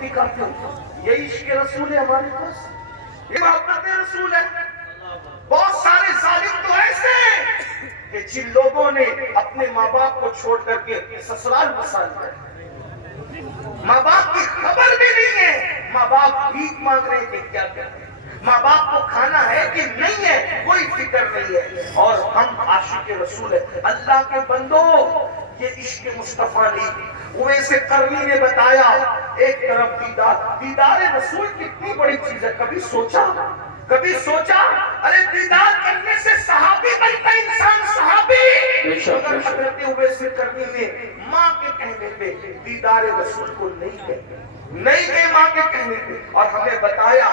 دکھاتے ہو. یہی عشق رسول ہے ہمارے پاس, یہ محبت رسول ہے. بہت سارے ظالم تو ایسے ہیں کہ جن لوگوں نے اپنے ماں باپ کو چھوڑ کر کے سسرال بسا لیا, ماں باپ کی خبر بھی نہیں ہے, ماں باپ بھیک مانگ رہے کہ کیا کریں, ماں باپ کو کھانا ہے کہ نہیں ہے کوئی فکر نہیں ہے, اور ہم عاشق رسول ہے. اللہ کے بندو, یہ عشق مصطفیٰ نہیں. اویس قرنی نے بتایا, ایک طرف دیدار رسول کتنی بڑی چیز ہے. کبھی سوچا ارے دیدار کرنے سے صحابی بنتا انسان, صحابی. اگر حضرت اویس قرنی نے ماں کے کہنے پہ دیدار رسول کو نہیں گئے ماں کے کہنے پہ, اور ہمیں بتایا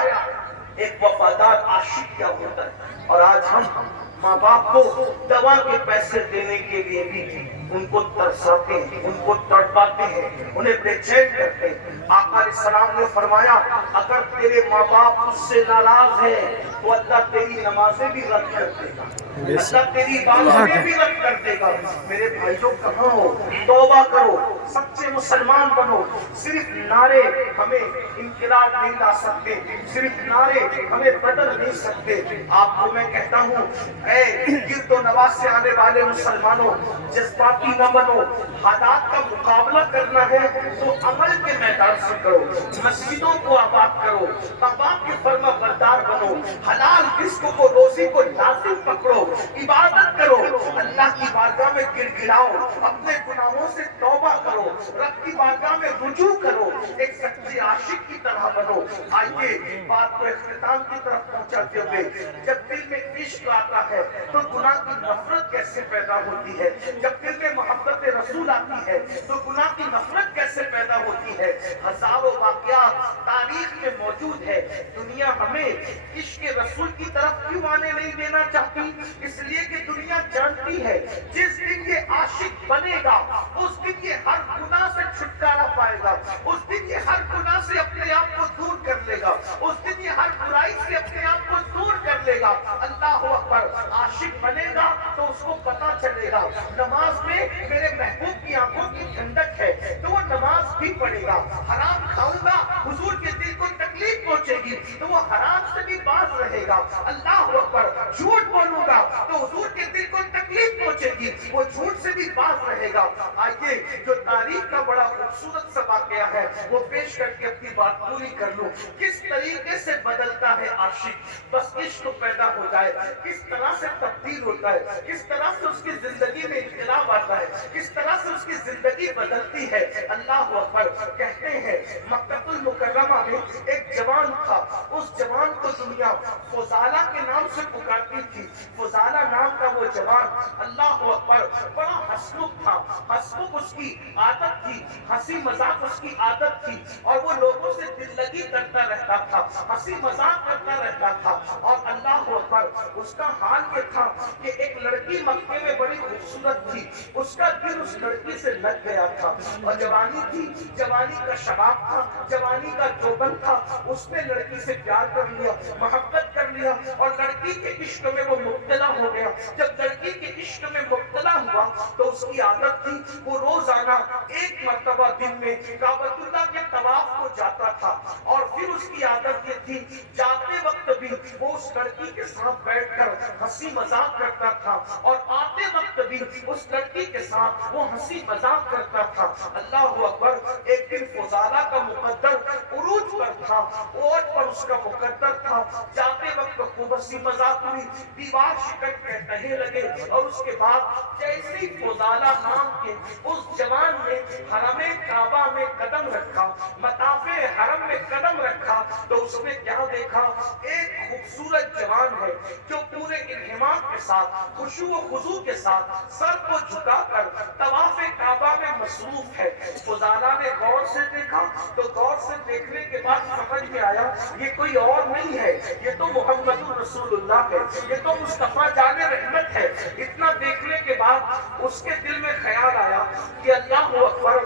ایک وفادار عاشق کیا ہوتا ہے. اور آج ہم ماں باپ کو دوا کے پیسے دینے کے لیے بھی ان کو ترساتے ہیں, ان کو تڑپاتے ہیں, انہیں بے چین کرتے ہیں. آقا علیہ السلام نے فرمایا اگر تیرے ماں باپ اس سے ناراض ہیں تو اللہ تیری نمازیں بھی رد کر دے گا, اللہ تیری عبادتیں بھی رد کر دے گا. میرے بھائیوں کہاں ہو, توبہ کرو, سچے مسلمان بنو. صرف نعرے ہمیں انقلاب نہیں لا سکتے, صرف نعرے ہمیں بدل نہیں سکتے. آپ کو میں کہتا ہوں اے گرد و نواز سے آنے والے مسلمانوں, جذباتی نہ بنو. حالات کا مقابلہ کرنا ہے تو عمل کے میدان سے کرو, مسجدوں کو آباد کرو, ماں باپ کے فرما بردار بنو, حلال رزق کو روزی کو لازم پکڑو, عبادت کرو, اللہ کی بارگاہ میں گر گراؤ, اپنے گناہوں سے توبہ کرو, رب کی بارگاہ میں رجوع کرو, ایک سچے عاشق کی طرح بنو. آئیے بات کو اختتام کی طرف پہنچاتے ہوئے, جب دل میں عشق آتا ہے تو گناہ کی نفرت کیسے پیدا ہوتی ہے, جب دل میں محبت رسول آتی ہے تو گناہ کی نفرت کیسے پیدا ہوتی ہے. ہزاروں واقعات تاریخ میں موجود ہے. دنیا ہمیں عشق رسول کی طرف کیوں آنے نہیں دینا چاہتی, اس لیے کہ دنیا جانتی ہے جس دن یہ عاشق بنے گا اس دن یہ ہر گناہ سے چھٹکارا پائے گا, اس دن یہ ہر گناہ سے اپنے آپ کو دور کر لے گا, اس دن یہ ہر برائی سے اپنے آپ کو دور کر لے گا. اللہ اکبر. عاشق بنے گا تو اس کو پتا چلے گا نماز میں میرے محبوب کی آنکھوں کی ٹھنڈک ہے, تو وہ نماز بھی پڑھے گا. حرام کھاؤں گا حضور کے دل کو تکلیف پہنچے گی تو وہ حرام سے بھی باز رہے گا. اللہ اکبر. جھوٹ بولوں گا تو حضور کے دل کو تکلیف پہنچے گی, وہ جھوٹ سے بھی باز رہے گا. آئیے جو تاریخ کا بڑا خوبصورت سا واقعہ ہے وہ پیش کر کے اپنی بات پوری کر لوں. کس طریقے سے بدلتا ہے عاشق, بس عشق پیدا ہو جائے, کس طرح سے تبدیل ہوتا ہے, کس طرح سے اس کی زندگی میں انقلاب آتا ہے, کس طرح سے اس کی زندگی بدلتی ہے. اللہ اکبر. کہتے ہیں مکہ المکرمہ میں ایک جوان تھا, اس جوان کو دنیا فضالہ کے نام سے پکارتی تھی. فضالہ نام کا وہ جوان, اللہ اکبر, بڑا حسنک تھا. حسنک اس کی عادت تھی, ہنسی مذاق اس کی عادت تھی, اور وہ لوگوں سے دل لگی کرتا رہتا تھا, ہنسی مذاق کرتا رہتا تھا. اور اللہ اکبر, اس کا حال یہ تھا کہ ایک لڑکی مکے میں بڑی خوبصورت تھی, اس کا دل اس لڑکی سے لگ گیا تھا. اور جوانی تھی, جوانی کا شباب تھا, جوانی کا جوبن تھا, اس نے لڑکی سے پیار کر لیا, محبت کر لیا, اور لڑکی کے عشق میں وہ مبتلا ہو گیا. جب لڑکی کے عشق میں مبتلا ہوا تو اس کی عادت تھی وہ روزانہ ایک مرتبہ دن میں کعبۃ اللہ کے طواف کو جاتا تھا, اور پھر اس کی عادت یہ تھی جاتے وقت بھی وہ اس لڑکی کے ساتھ بیٹھ کر ہنسی مذاق کرتا تھا, اور آتے وقت بھی اس لڑکی کے ساتھ وہ ہنسی مذاق کرتا تھا. اللہ اکبر. ایک دن فضالہ کا مقدر عروج پر تھا, اوج پر اس کا مقدر تھا. جاتے وقت خوب ہنسی مذاق ہوئی, دیوار شکن کے کہنے لگے, اور اس کے بعد جیسے ہی فضالہ نام کے اس جوان نے حرم کعبہ میں قدم رکھا, مطاف حرم میں قدم رکھا, تو اس نے کیا دیکھا, ایک خوبصورت جوان ہے جو پورے انہمام کے ساتھ, خشوع و خضوع کے ساتھ سر کو جھکا کر طواف کعبہ میں مصروف ہے. فضالہ نے غور سے دیکھا, تو غور سے دیکھنے کے بعد سمجھ میں آیا یہ کوئی اور نہیں ہے, یہ تو محمد رسول اللہ ہے, یہ تو مصطفیٰ جان رحمت ہے. اتنا دیکھنے کے بعد اس کے دل میں خیال آیا کہ اللہ اکبر,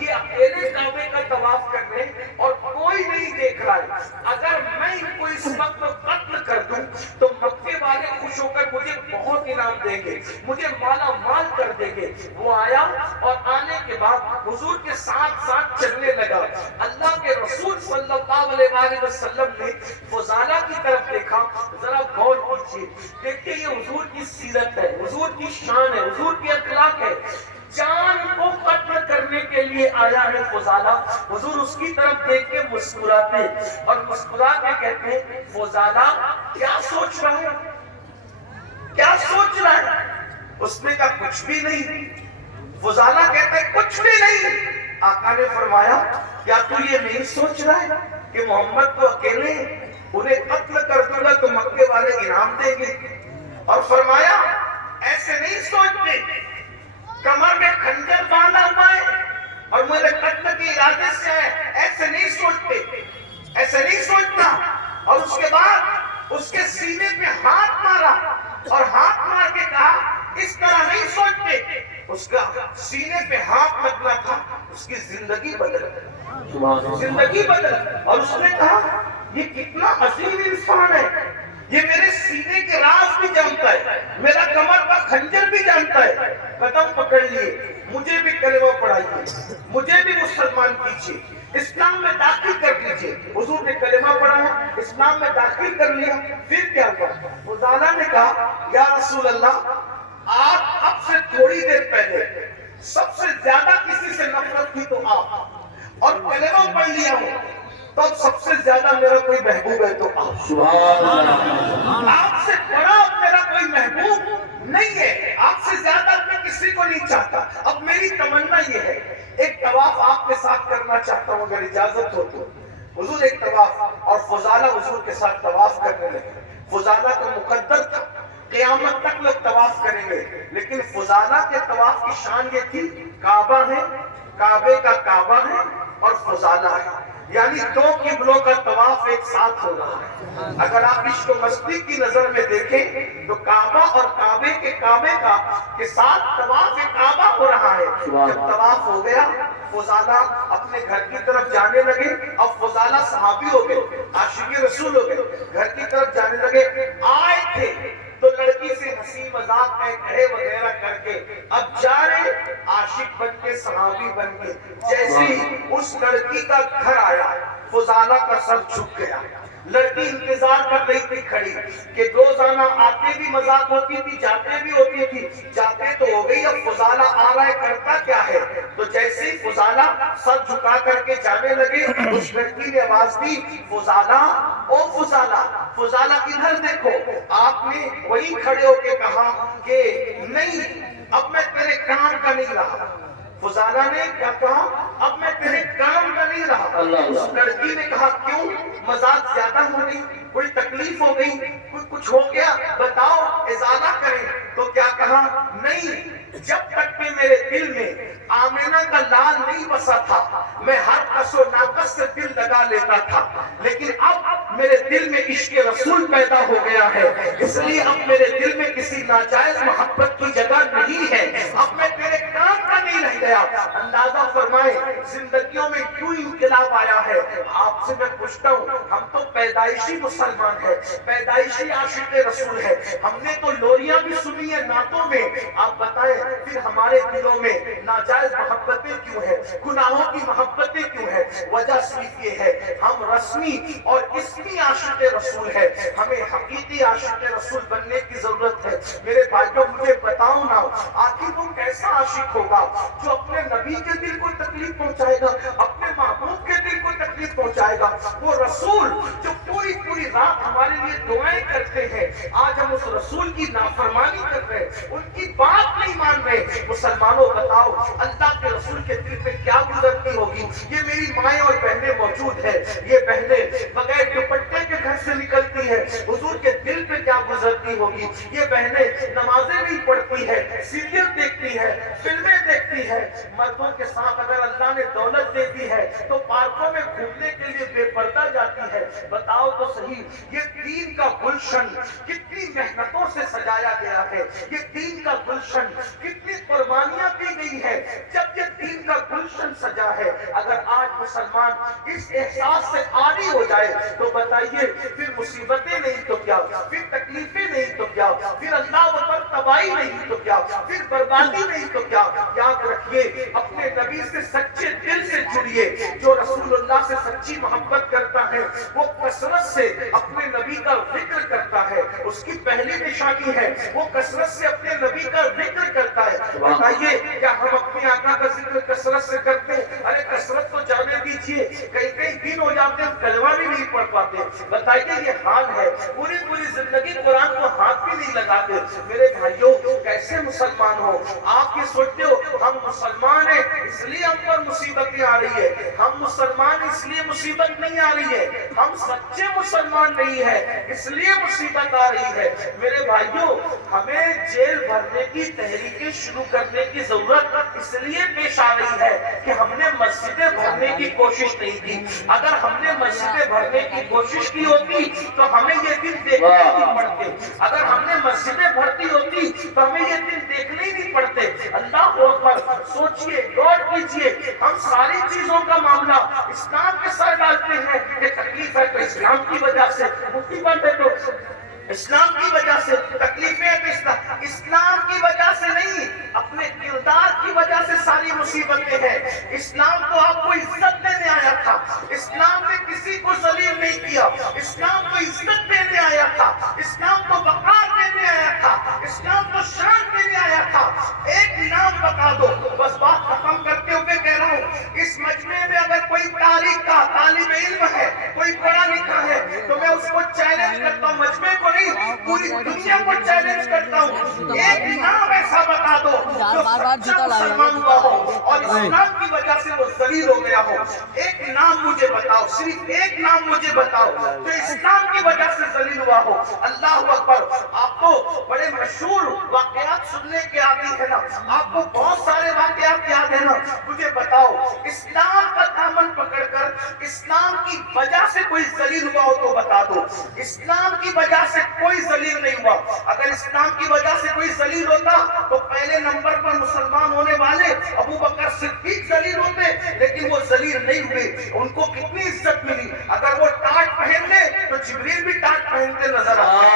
یہ اکیلے کعبے کا طواف کر رہے ہیں اور کوئی نہیں دیکھ رہا ہے, اگر میں ان کو اس وقت قتل کر دوں تو مکے والے خوش ہو کر مجھے بہت انعام دیں گے, مجھے مالا مال کر دیں گے. وہ آیا اور آنے کے بعد حضور کے ساتھ ساتھ چلنے لگا. اللہ کے رسول صلی اللہ علیہ وسلم نے فضالہ کی طرف دیکھا. ذرا غور کیجیے, دیکھیے یہ حضور کی سیرت ہے, حضور کی شان ہے, حضور کی اخلاق ہے. جان کو قتل کرنے کے لیے آیا ہے فضالہ. حضور اس کی طرف دیکھ کے مسکراتے اور مسکرا کے کہتے ہیں فضالہ کیا سوچ رہا ہے, کیا سوچ رہا ہے؟ اس نے کہا کچھ بھی نہیں. فضالہ کہتا ہے کچھ بھی نہیں. آقا نے فرمایا کیا تو یہ نہیں سوچ رہا ہے کہ محمد تو اکیلے انہیں قتل کر دوں گا تو مکے والے انعام دیں گے؟ اور فرمایا ایسے نہیں سوچتے, کمر میں خنجر باندھا ہوا ہے اور میرے قتل کے ارادے سے ہے, ایسے نہیں سوچتے, ایسے نہیں سوچتا. اور اس کے بعد اس کے سینے پہ ہاتھ مارا اور ہاتھ مار کے کہا اس طرح نہیں سوچتے. اس کا سینے پہ ہاتھ لگنا تھا, اس کی زندگی بدل گئی, زندگی بدل. اور اس نے کہا یہ کتنا عظیم انسان ہے, یہ میرے سینے کے راز بھی جانتا ہے, میرا کمر کا خنجر بھی جانتا ہے. قدم پکڑ لیے, مجھے بھی کلمہ پڑھائیے, مجھے بھی مسلمان کیجیے, اسلام میں داخل کر دیجیے. حضور نے کلمہ پڑھایا, اسلام میں داخل کر لیا. پھر کیا ہوا؟ فضالہ نے کہا یا رسول اللہ, آپ اب سے تھوڑی دیر پہلے سب سے زیادہ کسی سے نفرت تھی تو آپ, اور کلمہ پڑھ لیا ہوں تو اب سب سے زیادہ میرا کوئی محبوب ہے تو آپ. آپ سے بڑا اب میرا کوئی محبوب نہیں ہے, آپ سے زیادہ میں کسی کو نہیں چاہتا. اب میری تمنا یہ ہے ایک طواف آپ کے ساتھ کرنا چاہتا ہوں اگر اجازت ہو تو. حضور ایک طواف, اور فضالہ حضور کے ساتھ طواف کرنے لگے. فضالہ کا مقدر تھا قیامت تک لوگ طواف کریں گے, لیکن فضالہ کے طواف کی شان یہ تھی کعبہ ہے, کعبے کا کعبہ ہے اور فضالہ ہے, یعنی دو قبلوں کا طواف ایک ساتھ ہو رہا ہے. اگر آپ عشق و مستی کی نظر میں دیکھیں تو کعبہ اور کعبے کے کعبے کا کے ساتھ طواف کعبہ ہو رہا ہے. جب طواف ہو گیا فضالہ اپنے گھر کی طرف جانے لگے. اب فضالہ صحابی ہو گئے, عاشق رسول ہو گئے, گھر کی طرف جانے لگے. آئے تھے تو لڑکی سے ہنسی مذاق میں کہے وغیرہ کر کے اب جا رہے عاشق بن کے, صحابی بن کے. جیسے ہی اس لڑکی کا گھر آیا فضالہ کا سر جھک گیا. لڑکی انتظار کر رہی تھی کھڑی کہ روزانہ آتے بھی مذاق ہوتی تھی, جاتے بھی ہوتی تھی. جاتے تو ہو گئی, اب فضالہ آ رہا ہے, کرتا کیا ہے؟ تو جیسے ہی فضالہ سر جھکا کر کے جانے لگے اس لڑکی نے آواز دی فضالہ, او فضالہ, فضالہ ادھر دیکھو. آپ نے وہی کھڑے ہو کے کہا کہ نہیں اب میں تیرے کام کا نہیں رہا. فضالہ نے کیا کہا اب میں تیرے کام کا نہیں رہا. اس لڑکی نے کہا کیوں؟ مذاق زیادہ ہو گئی, کوئی تکلیف ہو گئی, کوئی کچھ ہو گیا, بتاؤ ازالہ کریں. تو کیا کہا نہیں, جب تک کہ میرے دل میں آمینہ کا لال نہیں بسا تھا میں ہر کس و ناقص سے دل لگا لیتا تھا, لیکن اب میرے دل میں عشق رسول پیدا ہو گیا ہے, اس لیے اب میرے دل میں کسی ناجائز محبت کی جگہ نہیں ہے. اب میں تیرے کام کا نہیں رہ گیا. اندازہ فرمائے زندگیوں میں کیوں انقلاب آیا ہے. آپ سے میں پوچھتا ہوں, ہم تو پیدائشی مسلمان ہیں, پیدائشی عاشق رسول ہے, ہم نے تو لوریاں بھی سنی ہیں نعتوں میں. آپ بتائیں پھر ہمارے دلوں میں ناجائز محبتیں کیوں ہیں, گناہوں کی محبتیں کیوں ہیں؟ وجہ صرف یہ ہے ہم رسمی اور اسمی عاشق رسول ہے, ہمیں حقیقی عاشق رسول بننے کی ضرورت ہے. میرے بھائیوں مجھے بتاؤ نا, آخر وہ کیسا عاشق ہوگا جو اپنے نبی کے دل کو تکلیف پہنچائے گا, اپنے محبوب کے دل کو تکلیف پہنچائے گا؟ وہ رسول جو پوری پوری رات ہمارے لیے دعائیں کرتے ہیں, آج ہم اس رسول کی نافرمانی کر رہے ہیں, ان کی بات نہیں مان رہے. مسلمانوں بتاؤ اللہ کے رسول کے دل پہ کیا گزرتی ہوگی؟ یہ میری مائیں اور بہنیں موجود ہیں, یہ بہنیں بغیر دوپٹے کے گھر سے نکلتی ہیں, حضور کے دل پہ کیا گزرتی ہوگی؟ یہ بہنیں نمازیں نہیں پڑھتی ہے, سیریل دیکھتی ہے, فلمیں دیکھتی ہے. مردوں کے ساتھ اگر اللہ نے دولت دے دی ہے تو پارکوں میں گھومنے کے لیے بے پردہ جاتی ہے. بتاؤ تو صحیح, یہ دین کا گلشن کتنی محنتوں سے سجایا گیا ہے, یہ دین کا گلشن کتنی قربانیاں دی گئی ہے. جب یہ دین کا گلشن سجا ہے. اگر آج مسلمان اس احساس سے عاری ہو جائے تو بتائیے پھر مصیبتیں نہیں تو کیا, پھر تکلیفیں نہیں تو کیا, پھر اللہ پر تباہی نہیں تو کیا, پھر بربادی نہیں تو کیا. یاد رکھیے اپنے نبی سے سچے دل سے جڑیے. جو رسول اللہ سے سچی محبت کرتا ہے وہ کثرت سے اپنے نبی کا ذکر کرتا ہے. اس کی پہلی نشانی ہے وہ کثرت سے اپنے نبی کا ذکر کرتا ہے. بتائیے کیا ہم اپنے آقا کا ذکر کثرت سے کرتے ہیں؟ ارے کثرت تو جانے دیجیے, کئی کئی دن ہو جاتے ہیں کلمہ بھی نہیں پڑھ پاتے. بتائیے یہ حال ہے, پوری پوری زندگی قرآن کو ہاتھ بھی نہیں لگاتے. میرے بھائیوں کیسے مسلمان ہو آپ؟ یہ سوچتے ہو ہم مسلمان ہیں اس لیے ہم پر مصیبتیں آ رہی ہے. ہم مسلمان اس لیے مصیبت نہیں آ رہی ہے, ہم سچے مسلمان نہیں ہیں اس لیے مصیبت آ رہی ہے. میرے بھائیوں ہمیں جیل بھرنے کی تحریکیں شروع کرنے کی ضرورت اس لیے پیش آ رہی ہے کہ ہم نے مسجدیں بھرنے کی کوشش نہیں کی. اگر ہم نے مسجدیں بھرنے کی کوشش کی ہوتی تو ہمیں یہ دن دیکھنے نہیں پڑتے. اگر ہم نے مسجدیں بھرتی ہوتی تو ہمیں یہ دن دیکھنے ہی نہیں پڑتے. اللہ اکبر, سوچئے غور کیجئے, ہم ساری چیزوں کا معاملہ اسلام کے سر ڈالتے ہیں کہ تکلیف ہے تو اسلام کی وجہ سے, مصیبت ہے تو اسلام کی وجہ سے, تکلیفیں تو اسلام کی وجہ سے نہیں, اپنے کردار کی وجہ سے ساری مصیبتیں ہیں. اسلام تو آپ کو عزت دینے آیا تھا, اسلام نے کسی کو ذلیل نہیں کیا, اسلام تو عزت دینے آیا تھا, اسلام تو وقار دینے آیا تھا, اسلام تو شان دینے آیا تھا. ایک نام بتا دو, بس بات ختم کرتے ہوئے کہہ رہا ہوں, اس مجمع میں اگر کوئی تاریخ کا طالب علم ہے, کوئی پڑھا لکھا ہے, تو میں اس کو چیلنج کرتا ہوں, مجمع کو نہیں پوری دنیا کو چیلنج کرتا ہوں, ایک نام ایسا بتا دو جو سچا مسلمان ہوا ہو اور اسلام کی وجہ سے وہ ذلیل ہو گیا ہو. ایک نام مجھے بتاؤ, صرف ایک نام مجھے بتاؤ جو اسلام کی وجہ سے ذلیل ہوا ہو. اللہ اکبر. آپ کو بڑے مشہور واقعات سننے کے عادی ہے نا, آپ کو بہت سارے واقعات یاد ہے نا. مجھے بتاؤ اسلام کا دامن پکڑ کر اسلام کی وجہ سے کوئی ذلیل ہوا ہو تو بتا دو. اسلام کی وجہ سے کوئی ذلیل نہیں ہوا. اگر اسلام کی وجہ سے کوئی ذلیل ہوتا تو پہلے نمبر پر مسلمان ہونے والے ابو بکر صدیق ذلیل ہوتے, لیکن وہ ذلیل نہیں ہوئے. ان کو کتنی عزت ملی. اگر وہ ٹاٹ پہن لے تو جبریل بھی ٹاٹ پہنتے نظر آتے,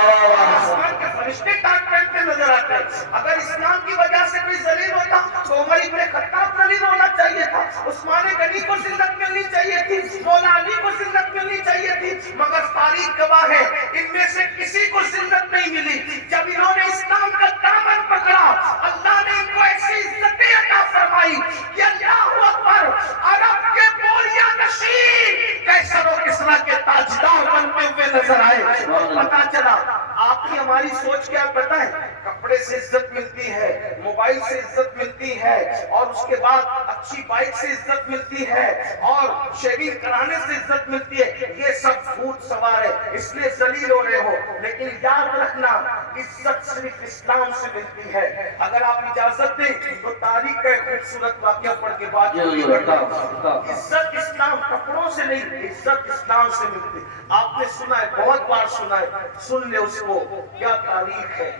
آسمان کے فرشتے ٹاٹ پہنتے نظر آتے. اگر اسلام کی وجہ سے کوئی ذلیل ہوتا تو عمر ابن خطاب ذلیل ہونا چاہیے تھا, عثمان غنی کو ذلت ملنی چاہیے تھی, مولا علی کو ذلت ملنی چاہیے تھی. مگر تاریخ گواہ ہے ان میں سے کسی کو ذلت نہیں ملی. جب انہوں نے اسلام کا دامن پکڑا اللہ نے ان کو ایسی عزتیں عطا فرمائی کہ اللہ اکبر, عرب کے بوریا نشین کیسر و کسریٰ کے تاجدار بنتے ہوئے نظر آئے. پتا چلا آپ کی ہماری سوچ کیا پتہ ہے, کپڑے سے عزت ملتی ہے, موبائل سے عزت ملتی ہے, اور اس کے بعد اچھی بائک سے عزت ملتی ہے, اور شیونگ کرانے سے عزت ملتی ہے. یہ سب بھوت سوار ہے اس لیے ذلیل ہو رہے ہو. لیکن یاد رکھنا عزت صرف اسلام سے ملتی ہے. اگر آپ اجازت دیں تو تاریخ کا ایک خوبصورت واقعہ پڑھ کے بات کرتا ہوں. عزت اسلام کپڑوں سے نہیں, عزت اسلام سے ملتی. آپ نے سنا ہے, بہت بار سنا ہے, سن لے اس کو. کیا تاریخ ہے,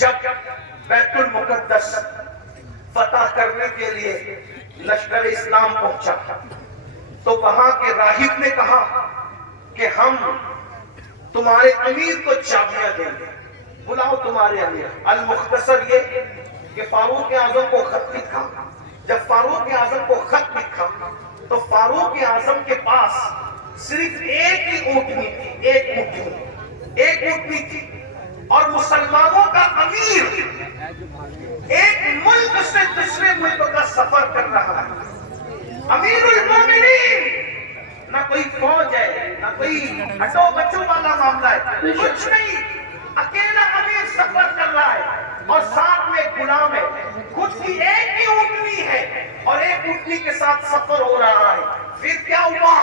جب بیت المقدس فتح کرنے کے لیے لشکر اسلام پہنچا تو وہاں کے راہب نے کہا کہ ہم تمہارے امیر کو چابیاں دیں گے. بلاؤ تمہارے امیر. المختصر یہ کہ فاروق اعظم کو خط لکھا. جب فاروق اعظم کو خط لکھا تو فاروق اعظم کے پاس صرف ایک ہی اونٹنی تھی, ایک اونٹنی تھی, اور مسلمانوں کا امیر ایک ملک سے دوسرے ملک کا سفر کر رہا ہے. امیر المومنین, نہ کوئی فوج ہے, نہ کوئی ہٹو بچوں والا معاملہ ہے, کچھ نہیں, اکیلا امیر سفر کر رہا ہے اور ساتھ میں ایک غلام ہے. خود کی ایک ہی اونٹنی ہے اور ایک اونٹنی کے ساتھ سفر ہو رہا ہے. پھر کیا ہوا,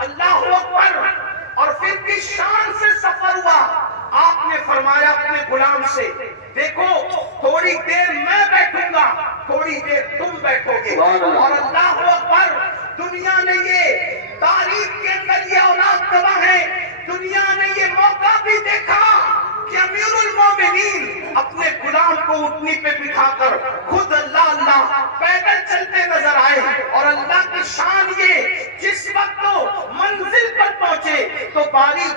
اللہ اکبر, اور پھر کی شان سے سفر ہوا. آپ نے فرمایا اپنے غلام سے, دیکھو تھوڑی دیر میں بیٹھوں گا, تھوڑی دیر تم بیٹھو گے. اور اللہ اکبر, دنیا نے یہ تاریخ کے اندر یہ اولاد گواہ ہے, دنیا نے یہ موقع بھی دیکھا کہ امیر المومنین اپنے غلام کو اونٹنی پہ بٹھا کر خود اللہ اللہ پیدل چلتے نظر آئے.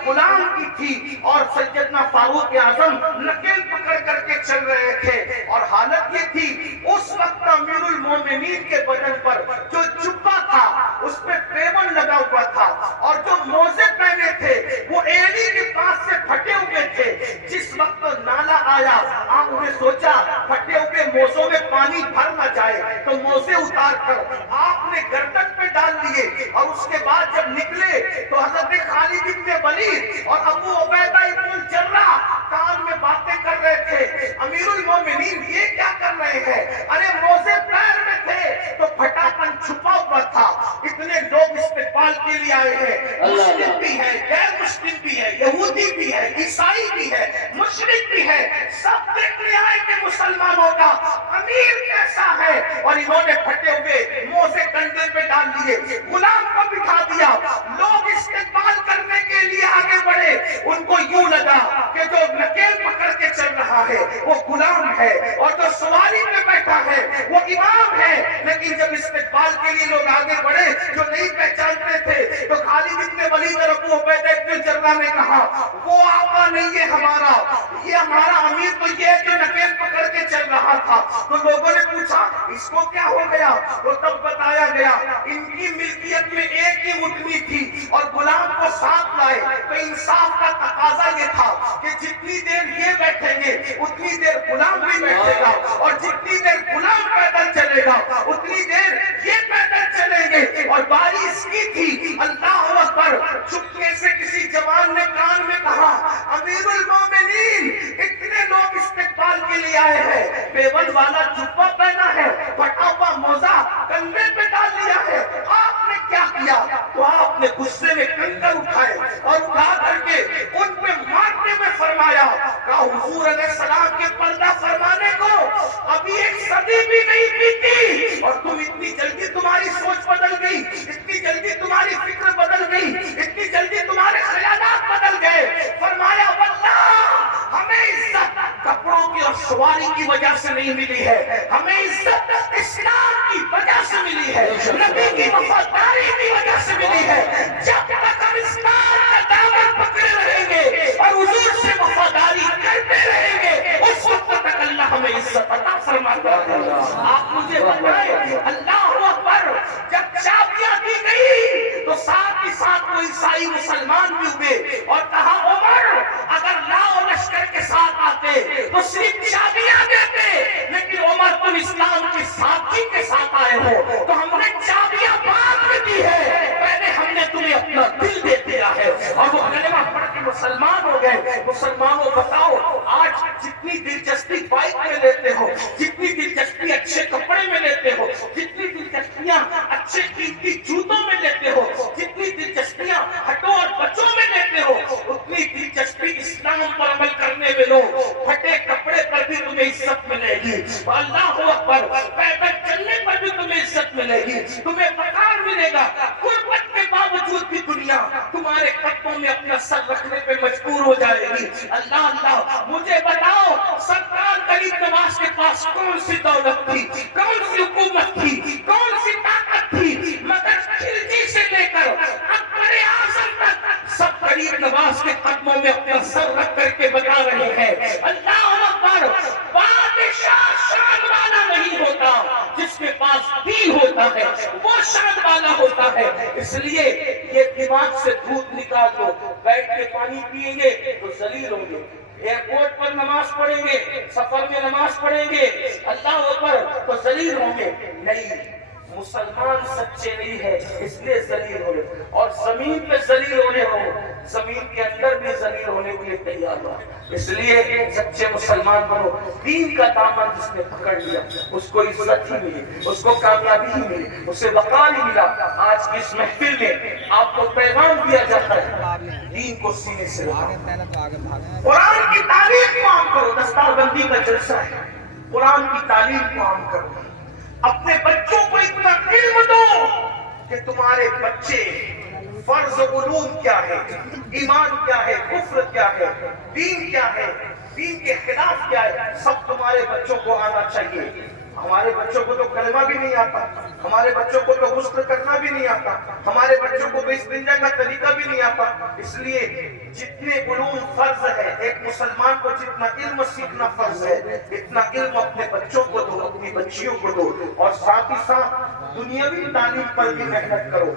غلام کی تھی اور سیدنا فاروق اعظم نکیل پکڑ کر کے چل رہے تھے، اور حالت یہ تھی اس وقت امیر المومنین کے بدن پر جو جبہ تھا اس پہ پیون لگا ہوا تھا، اور جو موزے پہنے تھے وہ ایڑی کے پاس سے پھٹے ہوئے تھے۔ جس وقت نالا آیا آپ نے سوچا پھٹے ہوئے موزوں میں پانی بھر نہ جائے، تو موزے اتار کر آپ نے گردن پہ ڈال لیے، اور اس کے بعد جب نکلے تو حضرت خالد ابن ولید اور ابو عبیدہ ابن الجراح کان میں باتیں کر رہے تھے۔ امیر المومنین یہ کیا کر رہے ہیں؟ ارے موزے پیر میں تھے تو پھٹا پن چھپا ہوا تھا۔ اتنے لوگ استقبال کے لیے آئے ہیں، مسلم بھی ہے، غیر مسلم بھی ہے، یہودی بھی ہے، عیسائی بھی ہے، مشرک بھی ہے، سب دیکھنے آئے کہ مسلمانوں کا امیر کیسا ہے، اور انہوں نے پھٹے ہوئے موزے کندھے پہ ڈال دیے، غلام کو بٹھا دیا۔ لوگ استقبال کرنے کے لیے آگے بڑھے، ان کو یوں لگا کہ جو نکیل پکڑ کے چل رہا ہے وہ غلام ہے، اور جو سواری پہ بیٹھا ہے وہ امام ہے۔ لیکن جب استقبال کے لیے لوگ آگے بڑھے جو نہیں پہچانتے تھے، تو خالد ابن ولید اور ابو عبیدہ ابن الجراح نے کہا وہ آقا نہیں ہے ہمارا، یہ ہمارا امیر تو یہ ہے جو نکیل پکڑ کے چل رہا تھا۔ تو لوگوں نے پوچھا اس کو کیا ہو گیا؟ تو تب بتایا گیا ان کی ملکیت میں ایک ہی اونٹنی تھی اور غلام کو ساتھ لائے، تو انصاف کا تقاضا یہ تھا کہ جتنی دیر یہ بیٹھیں گے اتنی دیر غلام بھی بیٹھے گا، اور جتنی دیر غلام پیدل چلے گا اتنی دیر یہ پیدل چلیں گے۔ اور باری اس کی تھی، اللہ اکبر، چپکے سے کسی جوان نے کان میں کہا امیر المومنین اتنے لوگ استقبال کے لیے آئے ہیں، پیون والا جبہ پہنا ہے، پھٹا ہوا موزہ کندھے پہ ڈال لیا ہے، آپ نے کیا کیا؟ تو آپ نے غصے میں کنکر اٹھائے اور اٹھا کر کے ان پہ مارتے ہوئے فرمایا کہ حضور علیہ السلام کے پردہ فرمانے کو ابھی ایک صدی بھی نہیں بیتی، اور تم اتنی جلدی تمہاری سوچ بدل گئی، اتنی جلدی تمہاری فکر بدل گئی، اتنی جلدی تمہارے خیالات بدل گئے۔ فرمایا واللہ ہمیں عزت کپڑوں کی اور سواری کی وجہ سے نہیں ملی ہے، ہمیں عزت اسلام کی وجہ سے ملی ہے، نبی کی وفاداری کی وجہ سے ملی ہے۔ جب تک ہم اسلام کا دامن پکڑے رہیں گے اور حضور سے وفاداری کرتے رہیں گے، اس وقت تک اللہ ہمیں عزت عطا فرماتا ہے۔ آپ مجھے بتائیں، اللہ اکبر، جب چابیاں دی گئی تو ساتھ ہی ساتھ وہ عیسائی مسلمان بھی ہوئے، اور کہا عمر اگر لاؤ لشکر کے ساتھ آتے تو صرف چابیاں دیتے، لیکن عمر تم اسلام کے ساتھی کے ساتھ آئے ہو تو ہم نے چابیاں بعد میں دی ہے، پہلے ہم نے تمہیں اپنا دل دے دیا ہے۔ اور وہ کلمہ پڑھ کے مسلمان ہو گئے۔ مسلمانوں بتاؤ، آج جتنی دلچسپی بائک میں لیتے ہو، جتنی دلچسپی اچھے کپڑے میں لیتے ہو، جتنی دلچسپیاں اچھے قیمتی جوتوں میں لیتے ہو، جتنی دلچسپیاں ہٹو اور بچوں میں لیتے ہو، اتنی دلچسپی اسلام پر عمل کرنے میں لو، پھٹے کپڑے پر بھی تمہیں عزت ملے گی، اللہ اکبر، پیدل چلنے پر بھی تمہیں عزت ملے گی، تمہیں وقار ملے گا۔ غربت کے باوجود بھی دنیا تمہارے قدموں میں اپنا سر رکھنے پہ مجبور ہو جائے گی۔ اللہ اللہ، مجھے بتاؤ سرکار غریب نواز کے پاس کون سی دولت تھی، کون سی حکومت تھی، کون سی طاقت تھی، مگر خلجی سے لے کر اکبر اعظم تک سب غریب نواز کے قدموں میں اپنا سر رکھ کر کے بتا رہے ہیں۔ اللہ اکبر، بادشاہ شان والا نہیں ہوتا، جس کے پاس دین ہوتا ہے وہ شان والا ہوتا ہے۔ اس لیے یہ دماغ سے بھوت نکال دو، بیٹھ کے پانی پیئیں گے تو ذلیل ہوں گے، ایئرپورٹ پر نماز پڑھیں گے، سفر میں نماز پڑھیں گے، اللہ اوپر تو ذلیل ہوں گے۔ نہیں، مسلمان سچے نہیں ہے اس لیے ذلیل ہونے، اور زمین پہ ذلیل ہونے ہو، زمین کے اندر بھی ذلیل ہونے کے لیے تیار ہو۔ اس لیے سچے مسلمان بنو، دین کا دامن جس نے پکڑ لیا اس کو عزت ہی ملی، اس کو کامیابی ہی ملی، اسے وقار ہی ملا۔ آج کی اس محفل میں آپ کو پیغام دیا جاتا ہے دین کو سینے سے قرآن کی تعلیم کو عام کرو۔ دستار بندی کا جلسہ ہے، قرآن کی تعلیم کو عام کرو، اپنے بچوں کو اتنا علم دو کہ تمہارے بچے فرض علوم کیا ہے، ایمان کیا ہے، کفر کیا ہے، دین کیا ہے، دین کے خلاف کیا ہے، سب تمہارے بچوں کو آنا چاہیے۔ ہمارے بچوں کو تو کلمہ بھی نہیں آتا، ہمارے بچوں کو تو غسل کرنا بھی نہیں آتا، ہمارے بچوں کو استنجا کا طریقہ بھی نہیں آتا۔ اس لیے جتنے علوم فرض ہے، ایک مسلمان کو جتنا علم سیکھنا فرض ہے، اتنا علم اپنے بچوں کو دو، اپنی بچیوں کو دو، اور ساتھ ہی ساتھ دنیاوی تعلیم پر بھی محنت کرو۔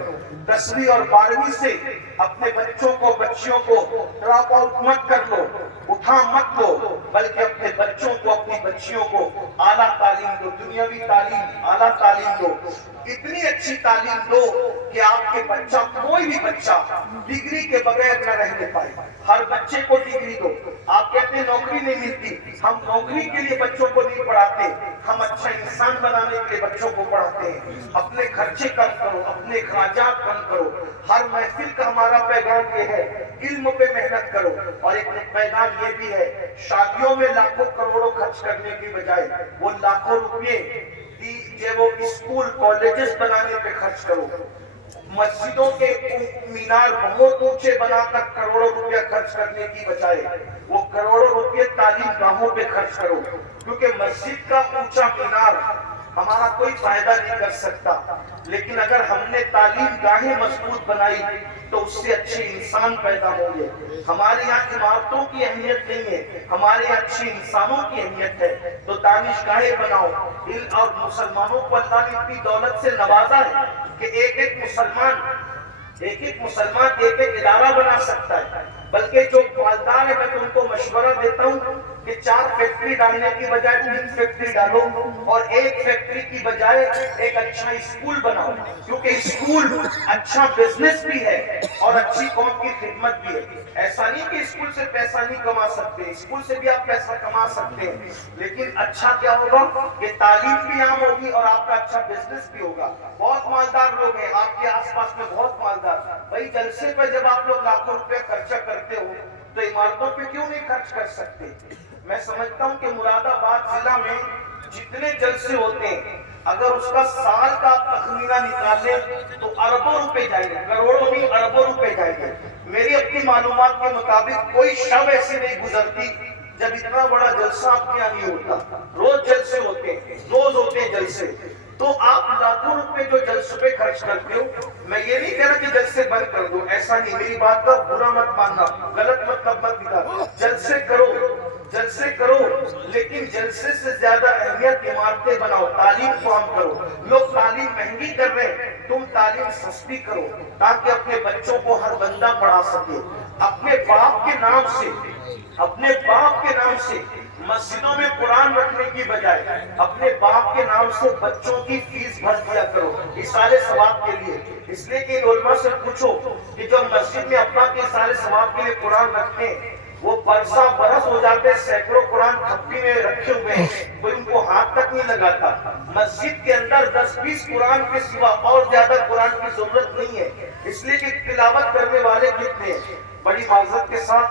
10ویں اور 12ویں سے اپنے بچوں کو بچیوں کو ڈراپ آؤٹ مت کر لو، اٹھا مت لو، بلکہ اپنے بچوں کو اپنی بچیوں کو اعلیٰ تعلیم دو، دنیاوی تعلیم اعلیٰ تعلیم دو، اتنی اچھی تعلیم دو کہ آپ کے بچہ، کوئی بھی بچہ ڈگری کے بغیر نہ رہنے پائے۔ ہر بچے کو ڈگری دو۔ آپ کہتے ہیں نوکری نہیں ملتی، ہم نوکری کے لیے بچوں کو نہیں پڑھاتے، ہم اچھا انسان بنانے کے لیے بچوں کو پڑھاتے ہیں۔ اپنے خرچے کم کرو، اپنے اخراجات کم کرو۔ ہر محفل کا ہمارا پیغام یہ ہے، علم پہ محنت کرو۔ اور ایک پیغام یہ بھی ہے، شادیوں میں لاکھوں کروڑوں خرچ کرنے کی بجائے وہ لاکھوں روپے وہ اسکول کالجز بنانے پہ خرچ کرو۔ مسجدوں کے مینار بہت اونچے بنا کر کروڑوں روپیہ خرچ کرنے کی بجائے وہ کروڑوں روپے تعلیم گاہوں پہ خرچ کرو، کیونکہ مسجد کا اونچا مینار ہمارا کوئی فائدہ نہیں کر سکتا، لیکن اگر ہم نے تعلیم گاہیں مضبوط بنائی تو اس سے اچھے انسان پیدا ہوں گے۔ ہمارے یہاں عمارتوں کی اہمیت نہیں ہے، ہمارے یہاں اچھے انسانوں کی اہمیت ہے۔ تو دانشگاہیں بناؤ، اور مسلمانوں کو اللہ نے اتنی دولت سے نوازا ہے کہ ایک ایک مسلمان ایک ادارہ بنا سکتا ہے۔ بلکہ جو مالدار ہے میں تم کو مشورہ دیتا ہوں کہ 4 فیکٹری ڈالنے کی بجائے 3 فیکٹری ڈالو، اور ایک فیکٹری کی بجائے ایک اچھا اسکول بناؤ، کیونکہ اسکول اچھا بزنس بھی ہے اور اچھی قوم کی خدمت بھی ہے۔ ایسا نہیں کہ اسکول سے پیسہ نہیں کما سکتے، اسکول سے بھی آپ پیسہ کما سکتے ہیں، لیکن اچھا کیا ہوگا کہ تعلیم بھی عام ہوگی اور آپ کا اچھا بزنس بھی ہوگا۔ بہت مالدار لوگ ہیں آپ کے آس پاس میں، بہت مالدار بھائی، جلسے پہ جب آپ لوگ لاکھوں روپے خرچہ کرتے ہو تو عمارتوں پہ کیوں نہیں خرچ کر سکتے؟ میں سمجھتا ہوں کہ مراد آباد ضلع میں جتنے جلسے ہوتے ہیں، اگر اس کا سال کا تخمینہ نکالیں تو اربوں روپے جائیں گے، کروڑوں نہیں اربوں روپے جائیں گے۔ میری اپنی معلومات کے مطابق کوئی شب ایسی نہیں گزرتی جب اتنا بڑا جلسہ آپ کے یہاں نہیں ہوتا۔ روز جلسے ہوتے ہیں، روز ہوتے ہیں جلسے۔ تو آپ لاکھوں روپے جو جلسے پہ خرچ کرتے ہو، میں یہ نہیں کہہ رہا کہ جلسے بند کر دو، ایسا نہیں، میری بات کا برا مت ماننا، غلط مطلب مت نکالو، جلسے کرو، لیکن جلسے سے زیادہ اہمیت عمارتیں بناؤ، تعلیم کو عام کرو۔ لوگ تعلیم مہنگی کر رہے ہیں، تم تعلیم سستی کرو تاکہ اپنے بچوں کو ہر بندہ پڑھا سکے۔ اپنے باپ کے نام سے مسجدوں میں قرآن رکھنے کی بجائے اپنے باپ کے نام سے بچوں کی فیس بھر دیا کرو اصالِ ثواب کے لیے۔ اس لیے کہ علماء سے پوچھو کہ جو مسجد میں ابا کے اصالِ ثواب کے لیے قرآن رکھتے ہیں، وہ برسہ برس ہو جاتے، سینکڑوں قرآن تھپی میں رکھے ہوئے ہیں، کوئی ان کو ہاتھ تک نہیں لگاتا۔ مسجد کے اندر 10-20 قرآن کے سوا اور زیادہ قرآن کی ضرورت نہیں ہے، اس لیے کہ تلاوت کرنے والے کتنے ہیں۔ بڑی معذرت کے ساتھ